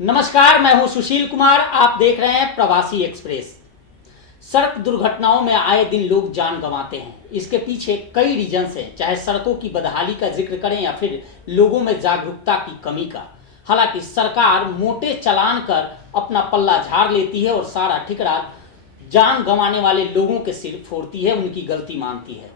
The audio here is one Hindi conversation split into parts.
नमस्कार, मैं हूं सुशील कुमार। आप देख रहे हैं प्रवासी एक्सप्रेस। सड़क दुर्घटनाओं में आए दिन लोग जान गंवाते हैं। इसके पीछे कई रीजंस हैं, चाहे सड़कों की बदहाली का जिक्र करें या फिर लोगों में जागरूकता की कमी का। हालांकि सरकार मोटे चालान कर अपना पल्ला झाड़ लेती है और सारा ठिकरा जान गंवाने वाले लोगों के सिर फोड़ती है, उनकी गलती मानती है।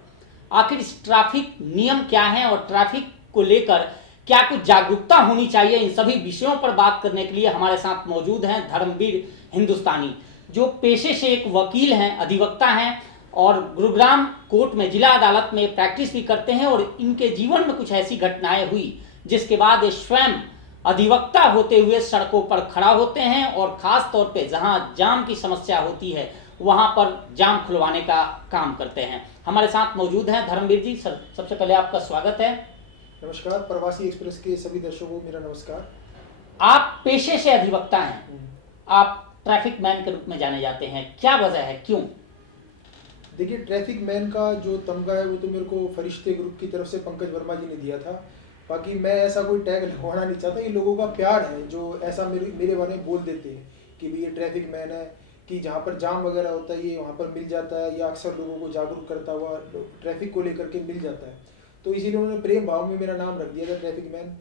आखिर इस ट्रैफिक नियम क्या है और ट्रैफिक को लेकर क्या कुछ जागरूकता होनी चाहिए, इन सभी विषयों पर बात करने के लिए हमारे साथ मौजूद हैं धर्मवीर हिंदुस्तानी, जो पेशे से एक वकील हैं, अधिवक्ता हैं और गुरुग्राम कोर्ट में जिला अदालत में प्रैक्टिस भी करते हैं। और इनके जीवन में कुछ ऐसी घटनाएं हुई जिसके बाद ये स्वयं अधिवक्ता होते हुए सड़कों पर खड़ा होते हैं और खास तौर पे जहां जाम की समस्या होती है वहां पर जाम खुलवाने का काम करते हैं। हमारे साथ मौजूद हैं धर्मवीर जी। सबसे पहले आपका स्वागत है। नमस्कार, प्रवासी एक्सप्रेस के सभी दर्शकों को मेरा नमस्कार। आप पेशे से अधिवक्ता हैं, आप ट्रैफिक मैन के रूप में जाने जाते हैं, क्या वजह है, क्यों? देखिए, ट्रैफिक मैन का जो तमगा है वो तो मेरे को फरिश्ते ग्रुप की तरफ से पंकज वर्मा जी ने दिया था। बाकी मैं ऐसा कोई टैग लगवाना नहीं चाहता। ये लोगों का प्यार है जो ऐसा मेरे बारे में बोल देते हैं कि भाई ये ट्रैफिक मैन है, कि जहाँ पर जाम वगैरह होता है ये वहाँ पर मिल जाता है, या अक्सर लोगों को जागरूक करता हुआ ट्रैफिक को लेकर के मिल जाता है। तो इसीलिए उन्होंने प्रेम भाव में मेरा नाम रख दिया था ट्रैफिक मैन।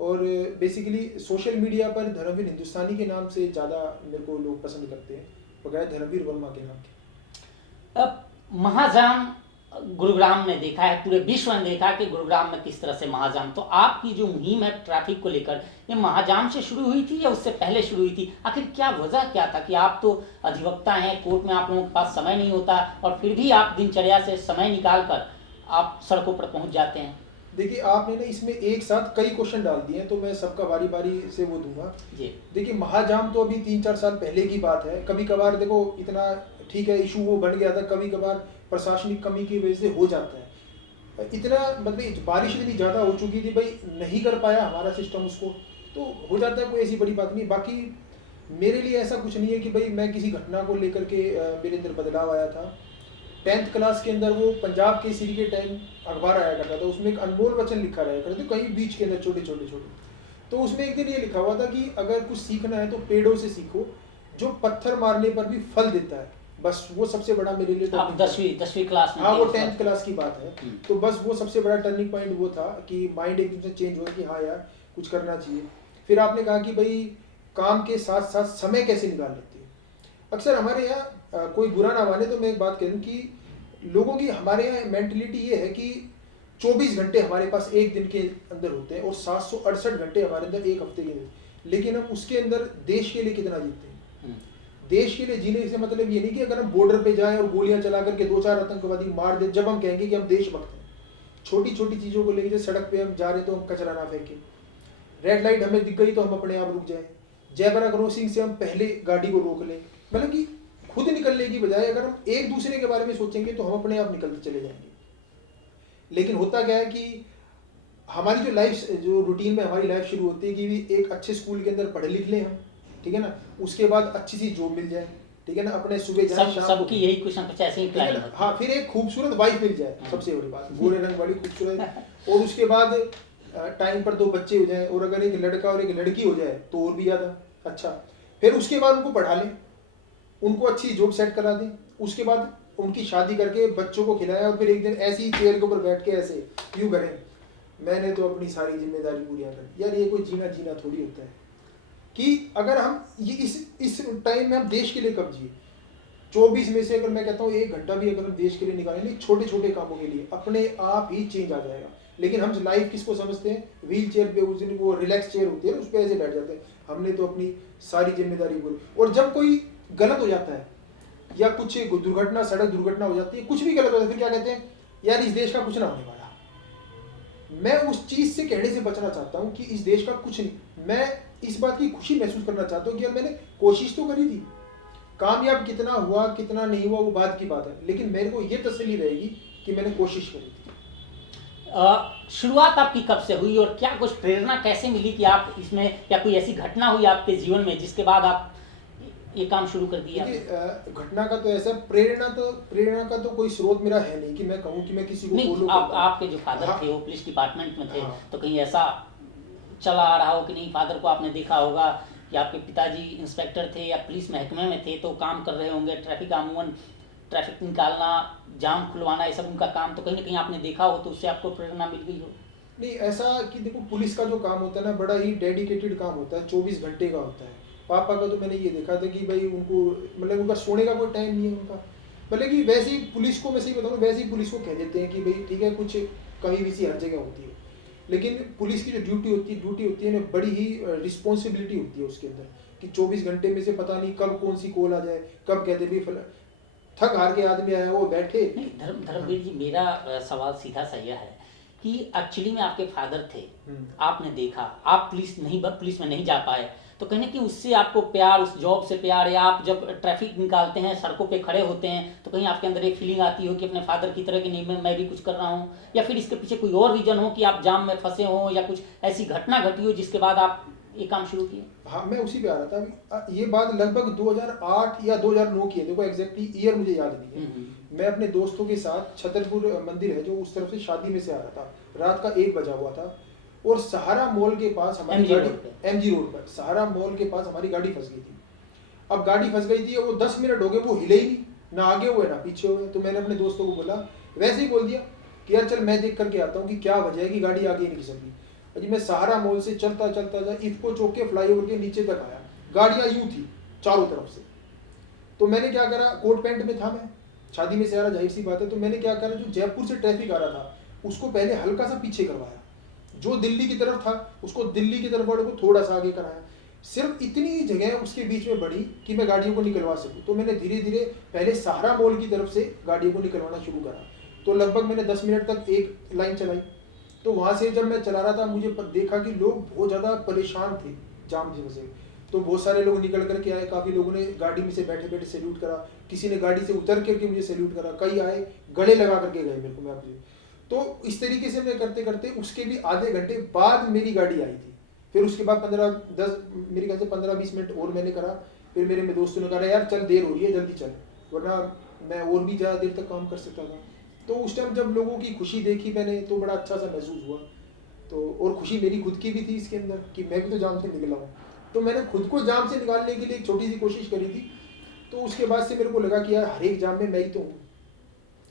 और बेसिकली सोशल मीडिया पर धर्मवीर हिंदुस्तानी के नाम से ज़्यादा मेरे को लोग पसंद करते हैं, बगैर धर्मवीर वर्मा के नाम के। अब महाजाम गुरुग्राम में देखा है, पूरे विश्व ने देखा कि गुरुग्राम में किस तरह से महाजाम, तो आपकी जो मुहिम है ट्रैफिक को लेकर, ये महाजाम से शुरू हुई थी या उससे पहले शुरू हुई थी? आखिर क्या वजह क्या था कि आप तो अधिवक्ता हैं, कोर्ट में आप लोगों के पास समय नहीं होता और फिर भी आप दिनचर्या से समय निकाल कर आप सड़कों पर पहुंच जाते हैं? देखिए, आपने ना इसमें एक साथ कई क्वेश्चन डाल दिए हैं, तो मैं सबका बारी बारी से वो दूंगा जी। देखिए, महाजाम तो अभी 3-4 साल पहले की बात है। कभी कभार देखो इतना ठीक है इशू वो बन गया था, कभी कभार प्रशासनिक कमी की वजह से हो जाता है। इतना मतलब बारिश इतनी ज़्यादा हो चुकी थी, भाई नहीं कर पाया हमारा सिस्टम उसको, तो हो जाता है, कोई ऐसी बड़ी बात नहीं। बाकी मेरे लिए ऐसा कुछ नहीं है कि भाई मैं किसी घटना को लेकर के मेरे अंदर बदलाव आया था। 10th क्लास के अंदर वो पंजाब केसरी के टाइम अखबार आया करता था, उसमें एक अनमोल वचन लिखा रहा करते थे कहीं बीच के अंदर छोटे छोटे। तो उसमें एक दिन ये लिखा हुआ था कि अगर कुछ सीखना है तो पेड़ों से सीखो, जो पत्थर मारने पर भी फल देता है। बस वो सबसे बड़ा मेरे लिए आप 10वीं क्लास में? हाँ, वो 10th क्लास की बात है। तो बस वो सबसे बड़ा टर्निंग पॉइंट वो था कि माइंड एकदम से चेंज हुआ कि हाँ यार कुछ करना चाहिए। फिर आपने कहा कि भाई काम के साथ साथ समय कैसे निकाल लेते हैं। अक्सर हमारे यहाँ कोई बुरा ना माने तो मैं एक बात कहूँ कि लोगों की हमारे यहाँ मेंटलिटी ये है कि 24 घंटे हमारे पास एक दिन के अंदर होते हैं और 768 घंटे हमारे अंदर एक हफ्ते के अंदर। लेकिन हम उसके अंदर देश के लिए कितना जीते हैं। देश के लिए जीने से मतलब ये नहीं कि अगर हम बॉर्डर पे जाएं और गोलियां चला करके 2-4 आतंकवादी मार दे जब हम कहेंगे कि हम देशभक्त हैं। छोटी छोटी चीज़ों को लेकर, सड़क पे हम जा रहे हैं तो हम कचरा ना फेंकें, रेड लाइट हमें दिख गई तो हम अपने आप रुक जाएं, जेब्रा क्रॉसिंग से हम पहले गाड़ी को रोक लें। मतलब कि खुद निकलने की बजाय अगर हम एक दूसरे के बारे में सोचेंगे तो हम अपने आप निकलते चले जाएंगे। लेकिन होता क्या है कि हमारी जो लाइफ, जो रूटीन में हमारी लाइफ शुरू होती है कि एक अच्छे स्कूल के अंदर पढ़ लिख लें हम, ठीक है ना, उसके बाद अच्छी सी जॉब मिल जाए, ठीक है ना, अपने सुबह जाए शाम सबकी यही कुछ ना कुछ ऐसे ही प्लान है। हाँ, फिर एक खूबसूरत वाइफ मिल जाए, सबसे बड़ी बात, गोरे रंग वाली खूबसूरत, और उसके बाद टाइम पर 2 बच्चे हो जाए, और अगर एक लड़का और एक लड़की हो जाए तो और भी ज़्यादा अच्छा। फिर उसके बाद उनको पढ़ा लें, उनको अच्छी जॉब सेट करा दें, उसके बाद उनकी शादी करके बच्चों को खिलाएं, और फिर एक दिन ऐसी चेयर के ऊपर बैठ के ऐसे यूँ करें, मैंने तो अपनी सारी जिम्मेदारी पूरियां कर। यार ये कोई जीना थोड़ी होता है कि अगर हम ये इस टाइम में हम देश के लिए कब जिए। 24 में से अगर मैं कहता हूँ 1 घंटा भी अगर हम देश के लिए निकालेंगे, छोटे छोटे कामों के लिए, अपने आप ही चेंज आ जाएगा। लेकिन हम लाइफ किसको समझते हैं, व्हील चेयर पे, उस दिन वो रिलैक्स चेयर होती है उस पर ऐसे बैठ जाते हैं। हमने तो अपनी सारी जिम्मेदारी पूरी, और जब कोई गलत हो जाता है या कुछ दुर्घटना, सड़क दुर्घटना हो जाती है, कुछ भी गलत हो जाता है, फिर क्या कहते हैं, यार इस देश का कुछ ना होने वाला। मैं उस चीज से कहने से बचना चाहता हूँ कि इस देश का कुछ नहीं। मैं इस बात की खुशी महसूस करना चाहता हूँ कि यार मैंने कोशिश तो करी थी। कामयाब कितना हुआ कितना नहीं हुआ वो बात की बात है, लेकिन मेरे को ये तसल्ली रहेगी कि मैंने कोशिश करी थी। शुरुआत आपकी कब से हुई और क्या कुछ प्रेरणा कैसे मिली कि आप इसमें, या कोई ऐसी घटना हुई आपके जीवन में जिसके बाद आप ये काम शुरू कर दिया? घटना का तो ऐसा, प्रेरणा का तो कोई स्रोत मेरा है नहीं कि मैं कहूँ कि मैं किसी को फॉलो करता हूं। आपके जो फादर थे वो पुलिस डिपार्टमेंट में थे, तो कहीं ऐसा चला आ रहा हो कि नहीं, फादर को आपने देखा होगा कि आपके पिताजी इंस्पेक्टर थे या पुलिस महकमे में थे, तो काम कर रहे होंगे, ट्रैफिक अमूमन ट्रैफिक निकालना, जाम खुलवाना, ये सब उनका काम, तो कहीं ना कहीं आपने देखा हो तो उससे आपको प्रेरणा मिल गई हो। नहीं, ऐसा कि देखो पुलिस का जो काम होता है ना, बड़ा ही डेडिकेटेड काम होता है, 24 घंटे का होता है। पापा का तो मैंने ये देखा था कि भाई उनको मतलब उनका सोने का कोई टाइम नहीं है उनका। मतलब कि वैसे ही पुलिस को, मैं सही बताऊँ, वैसे ही पुलिस को कह देते हैं कि भाई ठीक है, कुछ कहीं भी सी हर जगह होती है, लेकिन पुलिस की जो ड्यूटी होती है ना, बड़ी ही रिस्पॉन्सिबिलिटी होती है उसके अंदर, कि 24 घंटे में से पता नहीं कब कौन सी कॉल आ जाए, कब कहते भी थक हार के आदमी आया वो बैठे। नहीं, धर्मवीर जी, मेरा सवाल सीधा सा यह है कि एक्चुअली में आपके फादर थे, आपने देखा, आप पुलिस में नहीं जा पाए, तो कहीं ना कहीं उससे आपको प्यार, उस जॉब से प्यार, या आप जब ट्रैफिक निकालते हैं, सड़कों पे खड़े होते हैं, तो कहीं आपके अंदर एक फीलिंग आती हो कि अपने फादर की तरह कि नहीं, मैं भी कुछ कर रहा हूँ, या फिर इसके पीछे कोई और रीजन हो कि आप जाम में फंसे हो या कुछ ऐसी घटना घटी हो जिसके बाद आप ये काम शुरू किए। हाँ, मैं उसी पे आ रहा था। अभी ये बात लगभग 2008 या 2009 की है, देखो एग्जैक्टली ईयर मुझे याद नहीं है। मैं अपने दोस्तों के साथ छतरपुर मंदिर है जो उस तरफ से शादी में से आ रहा था, रात का 1 बजा हुआ था, और सहारा मॉल के पास हमारी गाड़ी, MG रोड पर सहारा मॉल के पास हमारी गाड़ी फंस गई थी। अब गाड़ी फंस गई थी, वो 10 मिनट हो गए, वो हिले ही नहीं, ना आगे हुए ना पीछे हुए। तो मैंने अपने दोस्तों को बोला, वैसे ही बोल दिया कि यार चल मैं देख करके आता हूँ कि क्या वजह है कि गाड़ी आगे नहीं खिसक गई। जी, मैं सहारा मॉल से चलता इफको चौक के फ्लाईओवर के नीचे तक आया, गाड़ियां यूं थी चारों तरफ से। तो मैंने क्या करा, कोट पैंट में था मैं, शादी में से आ रहा, जाहिर सी बात है, तो मैंने क्या करा, जो जयपुर से ट्रैफिक आ रहा था उसको पहले हल्का सा पीछे करवाया, जो दिल्ली की तरफ था उसको दिल्ली की तरफ वाले को थोड़ा सा आगे कराया। सिर्फ इतनी ही जगह उसके बीच में बढ़ी कि मैं गाड़ियों को निकलवा सकूं। तो मैंने धीरे धीरे पहले सहारा मॉल की तरफ से गाड़ियों को निकलवाना शुरू करा। तो लगभग मैंने 10 मिनट तक एक लाइन चलाई। तो वहां से जब मैं चला रहा था, मुझे देखा कि लोग बहुत ज़्यादा परेशान थे जाम की वजह से। तो बहुत सारे लोग निकल करके आए, काफ़ी लोगों ने गाड़ी में से बैठे बैठे सैल्यूट करा, किसी ने गाड़ी से उतर करके मुझे सैल्यूट करा, कई आए गले लगा करके गए मेरे को। मैं आपसे तो इस तरीके से मैं करते करते उसके भी आधे घंटे बाद मेरी गाड़ी आई थी। फिर उसके बाद 15-10 मेरे ख्याल से 15-20 मिनट और मैंने करा। फिर मेरे दोस्तों ने कहा यार चल देर हो रही है, जल्दी चल, वरना मैं और भी ज़्यादा देर तक काम कर सकता था। तो उस टाइम जब लोगों की खुशी देखी मैंने, तो बड़ा अच्छा सा महसूस हुआ। तो और खुशी मेरी खुद की भी थी इसके अंदर कि मैं भी तो जाम से निकला हूँ। तो मैंने खुद को जाम से निकालने के लिए एक छोटी सी कोशिश करी थी। तो उसके बाद से मेरे को लगा कि यार हर एक जाम में मैं ही तो हूँ,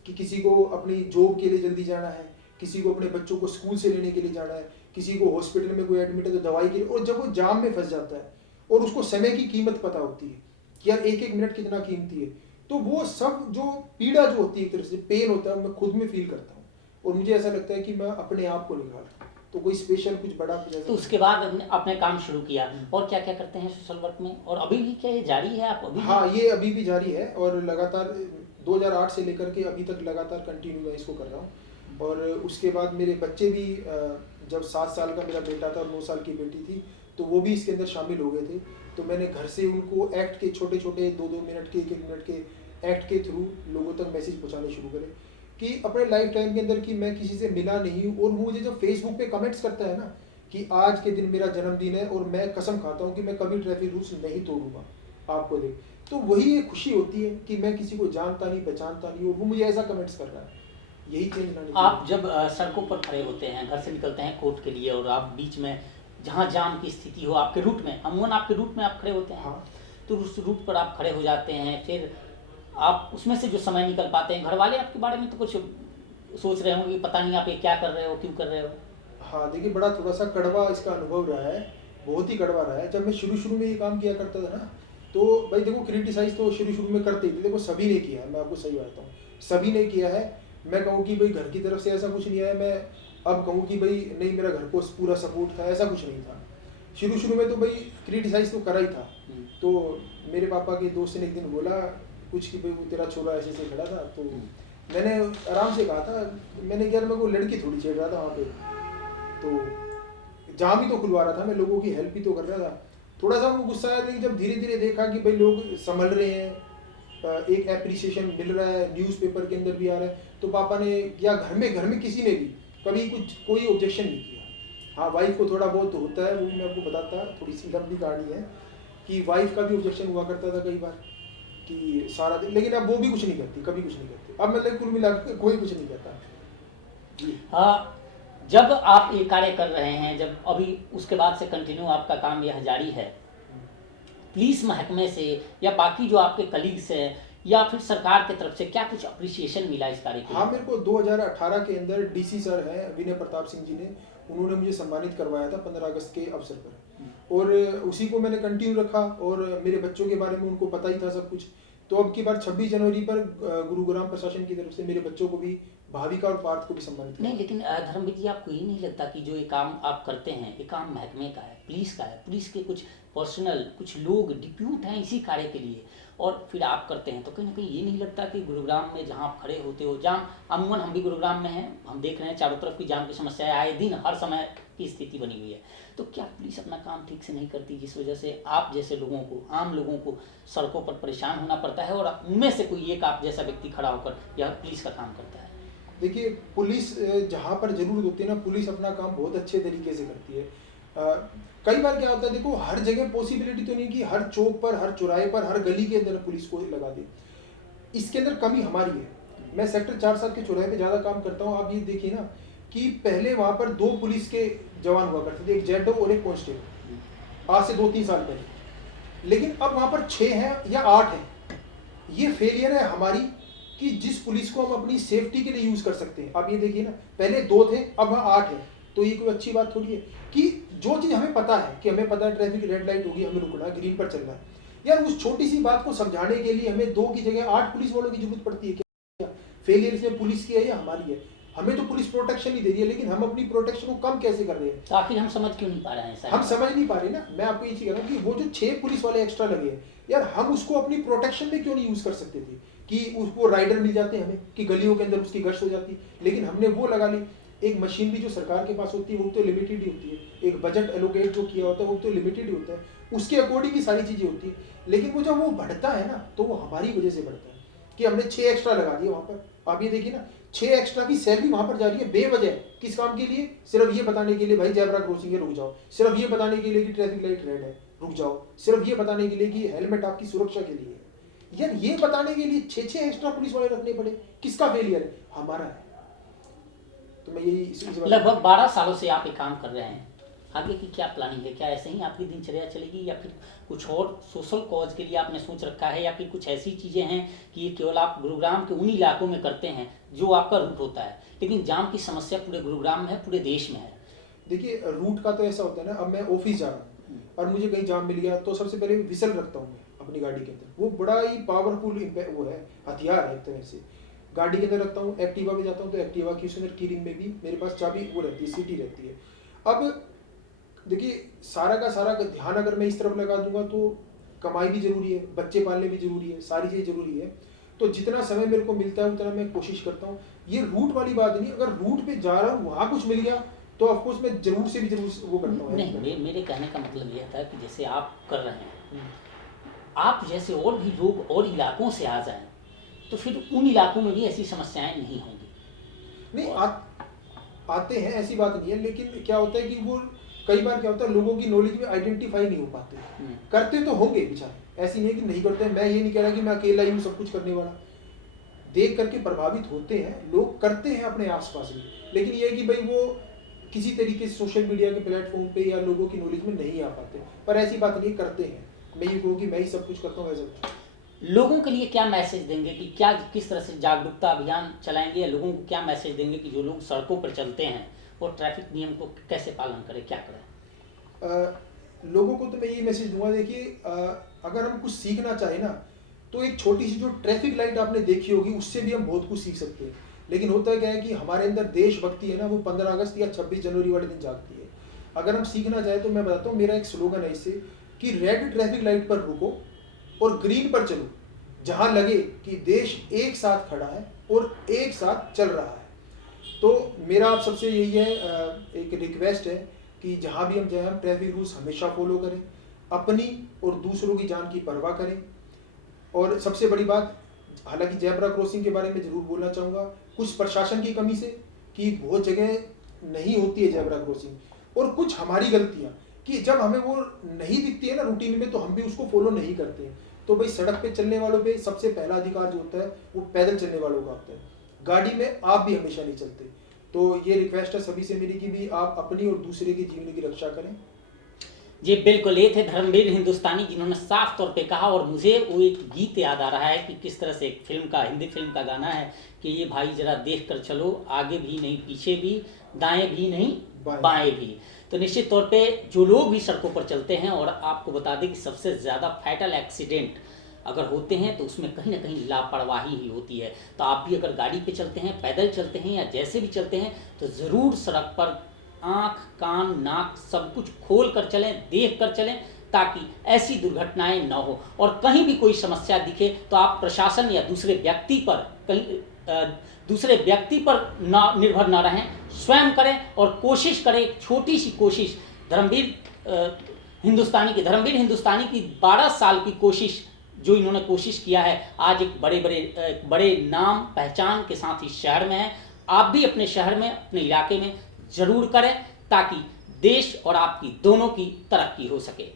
कि किसी को अपनी जॉब के लिए जल्दी जाना है, किसी को अपने बच्चों को स्कूल से लेने के लिए जाना है, किसी को हॉस्पिटल में कोई एडमिट है तो दवाई के लिए। और जब वो जाम में फंस जाता है और उसको समय की कीमत पता होती है कि यार एक एक मिनट कितना कीमती है, तो वो सब जो पीड़ा जो होती है, एक तरह से पेन होता है, मैं खुद में फील करता हूँ। और मुझे ऐसा लगता है कि मैं अपने आप को निकाल, तो कोई स्पेशल कुछ बड़ा कुछ ऐसा। तो उसके बाद आपने काम शुरू किया, और क्या क्या करते हैं सोशल वर्क में, और अभी भी क्या ये जारी है आप अभी? हाँ, ये अभी भी जारी है, और लगातार 2008 से लेकर के अभी तक लगातार कंटिन्यू मैं इसको कर रहा हूँ। और उसके बाद मेरे बच्चे भी, जब 7 साल का मेरा बेटा था और 9 साल की बेटी थी, तो वो भी इसके अंदर शामिल हो गए थे। तो मैंने घर से उनको एक्ट के छोटे छोटे 2-2 मिनट के, 1-1 मिनट के एक्ट के थ्रू लोगों तक मैसेज पहुँचाने शुरू करे कि अपने लाइफ टाइम के अंदर कि मैं किसी से मिला नहीं हूँ। और मुझे जब फेसबुक पे कमेंट्स करता है ना कि आज के दिन मेरा जन्मदिन है और मैं कसम खाता हूँ कि मैं कभी ट्रैफिक रूल्स नहीं तोड़ूंगा आपको देख, तो वही एक खुशी होती है कि मैं किसी को जानता नहीं, पहचानता नहीं, और वो मुझे ऐसा कमेंट्स कर रहा है। यही चेंज लाने। आप जब सड़कों पर खड़े होते हैं, घर से निकलते हैं कोर्ट के लिए, और आप बीच में जहाँ जाम की स्थिति हो, आपके रूट में, अमूमन आपके रूट में आप खड़े होते हैं। हाँ, तो उस रूट पर आप खड़े हो जाते हैं, फिर आप उसमें से जो समय निकल पाते हैं, घर वाले आपके बारे में तो कुछ सोच रहे होंगे कि पता नहीं आप ये क्या कर रहे हो, क्यों कर रहे हो। हाँ, देखिए बड़ा थोड़ा सा कड़वा इसका अनुभव रहा है, बहुत ही कड़वा रहा है। जब मैं शुरू में ये काम किया करता था ना, तो भाई देखो क्रिटिसाइज तो शुरू में करते ही थे, देखो सभी ने किया है, मैं आपको सही बताता हूँ, सभी ने किया है। मैं कहूँ कि भाई घर की तरफ से ऐसा कुछ नहीं आया, मैं अब कहूँ कि भाई नहीं मेरा घर को पूरा सपोर्ट था, ऐसा कुछ नहीं था। शुरू में तो भाई क्रिटिसाइज तो करा ही था। तो मेरे पापा के दोस्त ने एक दिन बोला कुछ कि भाई वो तेरा छोरा ऐसे ऐसे खड़ा था, तो मैंने आराम से कहा था, मैंने कहा मेरे को लड़की थोड़ी छेड़ रहा था वहाँ पे, तो जहाँ भी तो खुलवा रहा था, मैं लोगों की हेल्प भी तो कर रहा था। थोड़ा सा उनको गुस्सा आया, लेकिन जब धीरे धीरे देखा कि भाई लोग संभल रहे हैं, एक एप्रिसिएशन मिल रहा है, न्यूज़पेपर के अंदर भी आ रहा है, तो पापा ने या घर में किसी ने भी कभी कोई ऑब्जेक्शन नहीं किया। हाँ, वाइफ को थोड़ा बहुत होता है, वो मैं आपको बताता, थोड़ी सी लंबी कहानी है कि वाइफ का भी ऑब्जेक्शन हुआ करता था कई बार कि सारा दिन, लेकिन अब वो भी कुछ नहीं करती, कभी कुछ नहीं करती। अब मतलब कुल मिला के कोई कुछ नहीं करता। हाँ, जब आप ये कार्य कर रहे हैं, जब अभी उसके बाद से कंटिन्यू आपका काम यह जारी है, पुलिस महकमे से या बाकी जो आपके कलीग्स हैं या फिर सरकार की तरफ से क्या कुछ अप्रिसिएशन मिला इस कार्य के लिए? हाँ, मेरे को 2018 के अंदर डीसी सर हैं विनय प्रताप सिंह जी ने, उन्होंने मुझे सम्मानित करवाया था 15 अगस्त के अवसर पर, और उसी को मैंने कंटिन्यू रखा, और मेरे बच्चों के बारे में उनको पता ही था सब कुछ। तो अब की बार 26 जनवरी पर गुरुग्राम प्रशासन की तरफ से मेरे बच्चों को भी, भाविका और पार्थ को भी सम्मानित किया। नहीं, लेकिन धर्मवीर जी, आपको ये नहीं लगता कि जो ये काम आप करते हैं, ये काम महकमे का है, पुलिस का है, पुलिस के कुछ पर्सनल कुछ लोग डिप्यूट हैं इसी कार्य के लिए, और फिर आप करते हैं, तो कहीं ना कहीं ये नहीं लगता कि गुरुग्राम में जहाँ आप खड़े होते हो, जहाँ अमूमन हम भी गुरुग्राम में हैं, हम देख रहे हैं चारों तरफ की जाम की समस्या आए दिन हर समय की स्थिति बनी हुई है, तो क्या पुलिस अपना काम ठीक से नहीं करती, जिस वजह से आप जैसे लोगों को, आम लोगों को सड़कों पर परेशान होना पड़ता है, और उनमें से कोई एक आप जैसा व्यक्ति खड़ा होकर यह पुलिस का काम करता है? देखिए, पुलिस जहाँ पर जरूरत होती है ना, पुलिस अपना काम बहुत अच्छे तरीके से करती है। कई बार क्या होता है, देखो हर जगह पॉसिबिलिटी तो नहीं कि हर चौक पर, हर चौराहे पर, हर गली के अंदर पुलिस को लगा दे। इसके अंदर कमी हमारी है। मैं सेक्टर 4-7 के चौराहे पे ज़्यादा काम करता हूँ। आप ये देखिए ना कि पहले वहाँ पर 2 पुलिस के जवान हुआ करते थे, एक जेडो और एक कांस्टेबल, आज से 2-3 साल पहले। लेकिन अब वहाँ पर 6 हैं या 8 हैं। ये फेलियर है हमारी कि जिस पुलिस को हम अपनी सेफ्टी के लिए यूज़ कर सकते हैं। आप ये देखिए ना, पहले 2 थे, अब वहाँ 8 हैं। तो ये कोई अच्छी बात थोड़ी है कि जो चीज़ हमें पता है कि हमें पता है ट्रैफिक रेड लाइट होगी, हमें रुकना है, ग्रीन पर चलना है, यार उस छोटी सी बात को समझाने के लिए हमें 2 की जगह 8 पुलिस वालों की जरूरत पड़ती है क्या? फेलियर इसमें पुलिस की है या हमारी है? हमें तो पुलिस प्रोटेक्शन ही दे रही है, लेकिन हम अपनी प्रोटेक्शन को कम कैसे कर रहे हैं? तो आखिर हम समझ क्यों नहीं पा रहे हैं सर? हम समझ नहीं पा रहे ना। मैं आपको ये चीज कह रहा हूँ कि वो जो 6 पुलिस वाले एक्स्ट्रा लगे हैं, यार हम उसको अपनी प्रोटेक्शन में क्यों नहीं यूज कर सकते थे कि उसको राइडर मिल जाते हमें कि गलियों के अंदर उसकी गश्त हो जाती, लेकिन हमने वो लगा ली। एक मशीनरी जो सरकार के पास होती है वो तो लिमिटेड ही होती है, एक बजट एलोकेट जो किया होता है वो तो लिमिटेड ही होता है, उसके अकॉर्डिंग ही सारी चीजें होती है। लेकिन वो जब वो बढ़ता है ना, तो वो हमारी वजह से बढ़ता है कि हमने 6 एक्स्ट्रा लगा दिए वहां पर। आप ये देखिए ना, 6 एक्स्ट्रा की सैलरी वहां पर जा रही है बेवजह। किस काम के लिए? सिर्फ ये बताने के लिए भाई जेब्रा क्रॉसिंग है, रुक जाओ। सिर्फ ये बताने के लिए कि ट्रैफिक लाइट रेड है, रुक जाओ। सिर्फ ये बताने के लिए कि हेलमेट आपकी सुरक्षा के लिए है। यार ये बताने के लिए 6 एक्स्ट्रा पुलिस वाले रखने पड़े। किसका फेलियर है? हमारा है। तो मैं यही लगभग 12 सालों से आप ये काम कर रहे हैं, आगे की क्या प्लानिंग है? क्या ऐसे ही आपकी दिनचर्या चलेगी या फिर कुछ और सोशल कॉज के लिए आपने सोच रखा है, या फिर कुछ ऐसी चीज़ें हैं कि ये केवल आप गुरुग्राम के उन इलाकों में करते हैं जो आपका रूट होता है, लेकिन जाम की समस्या पूरे गुरुग्राम में है, पूरे देश में है? देखिए, रूट का तो ऐसा होता है ना, अब मैं ऑफिस जा रहा हूँ और मुझे कहीं जाम मिल गया तो सबसे पहले विसल रखता हूँ मैं अपनी गाड़ी के अंदर। वो बड़ा ही पावरफुल वो है, हथियार है एक तरह से। गाड़ी के अंदर रखता हूँ। एक्टिवा पे जाता हूँ तो एक्टिवा की उसके अंदर कीरिंग में भी मेरे पास चाबी वो रहती है, सीटी रहती है। अब देखिए, सारा का सारा ध्यान अगर मैं इस तरफ लगा दूंगा तो कमाई भी जरूरी है, बच्चे पालने भी जरूरी है, सारी चीज़ें जरूरी है। तो जितना समय मेरे को मिलता है उतना मैं कोशिश करता हूँ। ये रूट वाली बात नहीं, अगर रूट पे जा रहा हूँ वहाँ कुछ मिल गया तो ऑफकोर्स मैं जरूर से भी जरूर वो करता हूँ। नहीं, मेरे कहने का मतलब यह था कि जैसे आप कर रहे हैं, आप जैसे और भी लोग और इलाकों से आ जाएं तो फिर उन इलाकों में भी ऐसी समस्याएं नहीं होंगी। नहीं आते हैं, ऐसी बात नहीं है, लेकिन क्या होता है कि वो कई बार क्या होता है, लोगों की नॉलेज में आइडेंटिफाई नहीं हो पाते। करते तो होंगे बेचारे, ऐसी नहीं है कि नहीं करते। मैं ये नहीं कह रहा कि मैं अकेला ही हूँ सब कुछ करने वाला। देख करके प्रभावित होते हैं लोग, करते हैं अपने आसपास भी, लेकिन ये है कि भाई वो किसी तरीके से सोशल मीडिया के प्लेटफॉर्म पे या लोगों की नॉलेज में नहीं आ पाते। पर ऐसी बात नहीं, करते हैं। मैं ये कहूँ कि मैं ही सब कुछ करता हूँ ऐसा कुछ। लोगों के लिए क्या मैसेज देंगे कि क्या किस तरह से जागरूकता अभियान चलाएंगे, या लोगों को क्या मैसेज देंगे कि जो लोग सड़कों पर चलते हैं और ट्रैफिक नियम को कैसे पालन करें, क्या करें? लोगों को तो मैं ये मैसेज दूंगा, देखिए अगर हम कुछ सीखना चाहें ना, तो एक छोटी सी जो ट्रैफिक लाइट आपने देखी होगी उससे भी हम बहुत कुछ सीख सकते हैं। लेकिन होता क्या है कि हमारे अंदर देशभक्ति है ना, वो 15 अगस्त या 26 जनवरी वाले दिन जागती है। अगर हम सीखना चाहें तो मैं बताता हूँ, मेरा एक स्लोगन है इससे कि रेड ट्रैफिक लाइट पर रुको और ग्रीन पर चलो, जहाँ लगे कि देश एक साथ खड़ा है और एक साथ चल रहा है। तो मेरा आप सबसे यही है, एक रिक्वेस्ट है कि जहाँ भी हम जाएं हम ट्रैफिक रूल्स हमेशा फॉलो करें, अपनी और दूसरों की जान की परवाह करें। और सबसे बड़ी बात, हालांकि जेब्रा क्रॉसिंग के बारे में जरूर बोलना चाहूँगा, कुछ प्रशासन की कमी से कि बहुत जगह नहीं होती है जेब्रा क्रॉसिंग, और कुछ हमारी गलतियाँ कि जब हमें वो नहीं दिखती है ना रूटीन में तो हम भी उसको फॉलो नहीं करते हैं। तो भाई सड़क पे चलने वालों पे सबसे पहला अधिकार जो होता है वो पैदल चलने वालों का होता है। गाड़ी में आप भी हमेशा नहीं चलते। तो ये रिक्वेस्ट है सभी से मेरी कि भी आप अपनी और दूसरे के जीवन की रक्षा करें। जी बिल्कुल, ये थे धर्मवीर हिंदुस्तानी जिन्होंने साफ तौर पे कहा, और मुझे वो एक गीत याद आ रहा है कि किस तरह से एक फिल्म का, हिंदी फिल्म का गाना है कि ये भाई जरा देख कर चलो, आगे भी नहीं पीछे भी, दाएं भी नहीं बाएं भी। तो निश्चित तौर पे जो लोग भी सड़कों पर चलते हैं, और आपको बता दें कि सबसे ज़्यादा फैटल एक्सीडेंट अगर होते हैं तो उसमें कहीं ना कहीं लापरवाही ही होती है। तो आप भी अगर गाड़ी पे चलते हैं, पैदल चलते हैं या जैसे भी चलते हैं, तो ज़रूर सड़क पर आँख कान नाक सब कुछ खोल कर चलें, देख कर चलें, ताकि ऐसी दुर्घटनाएं न हो। और कहीं भी कोई समस्या दिखे तो आप प्रशासन या दूसरे व्यक्ति पर दूसरे व्यक्ति पर ना निर्भर ना रहें, स्वयं करें और कोशिश करें, एक छोटी सी कोशिश। धर्मवीर हिंदुस्तानी की 12 साल की कोशिश जो इन्होंने कोशिश किया है, आज एक बड़े नाम पहचान के साथ इस शहर में है। आप भी अपने शहर में, अपने इलाके में जरूर करें, ताकि देश और आपकी दोनों की तरक्की हो सके।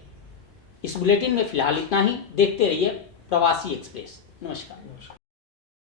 इस बुलेटिन में फिलहाल इतना ही। देखते रहिए प्रवासी एक्सप्रेस। नमस्कार।